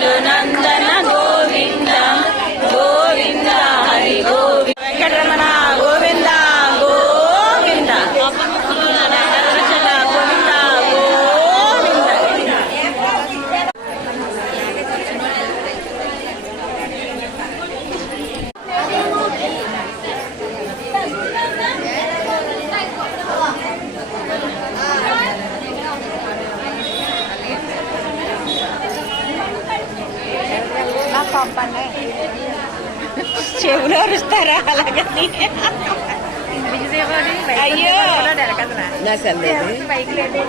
గోకులు నందన గోవింద గోవింద హరి గోవింద వెంకటరమణ గోవింద గోవింద గోవింద గోవింద. చెవులో అరుస్తారా అలాగని? అయ్యో బైక్ లేదు.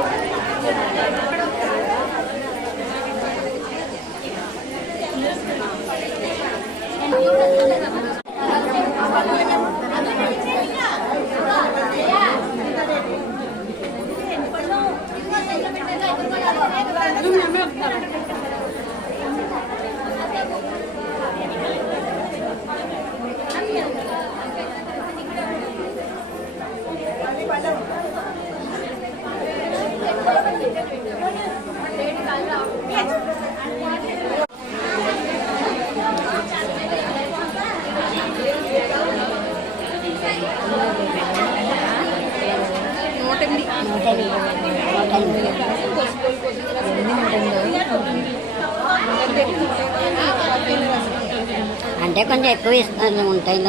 అంటే కొంచెం ఎక్కువ ఇస్తాను ఉంటాయి.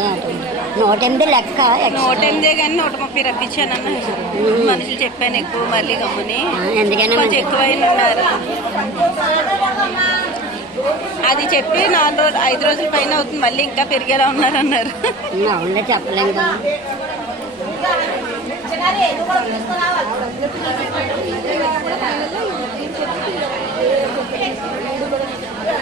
108 లెక్క. 108 కానీ 130 రప్పించానన్న మనుషులు చెప్పాను ఎక్కువ మళ్ళీ గమ్ముని ఎందుకైనా కొంచెం ఎక్కువైనా ఉన్నారు. అది చెప్పి 5 రోజుల పైన అవుతుంది, మళ్ళీ ఇంకా పెరిగేలా ఉన్నారన్నారు. అవునులే చెప్పలేం కదా.